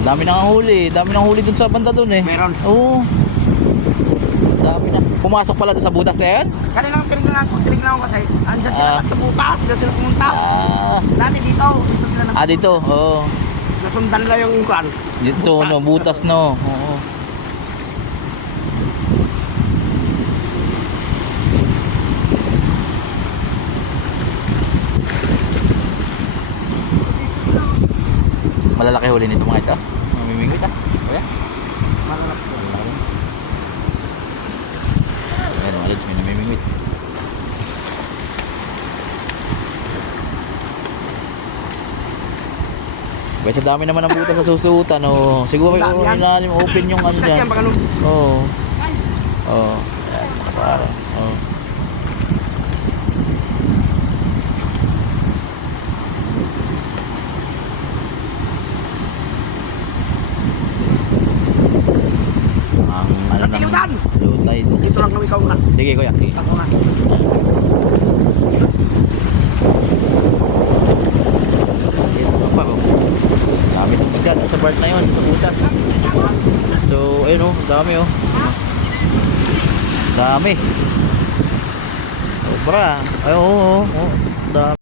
Dami nang huli, dami nang huli dun sa banda dun eh. Meron. Oo. Dami na. Pumasok pala dun sa butas na yan? Kanina tinignan ko kasi andyan sila at sa butas, sila pumunta. Dati dito sila Dito, oo. nasundan nila yung kuan. Dito, no, butas no. Oo. Malalaki huli nito mga ito. Mamimingwit Kuya. Malalaki. Ayan mga lods, may namimingwit. Kaya sa dami naman ng butas sa susutan, oh. Siguro Ang dami yan. ilalim, open yung ano Kasi dyan. yan baka nung Oo. Oo. Ayan, nakapara. Oo. Ang ano Ang tilutan! low tide. dito lang kami ikaw na. Sige kuya, sige. Ako na. Ito pa oh. Dami ng isda sa part na yun, sa butas. So, ayun oh, dami oh. Dami. Sobra. Ay, oo, oo, oo. Dami.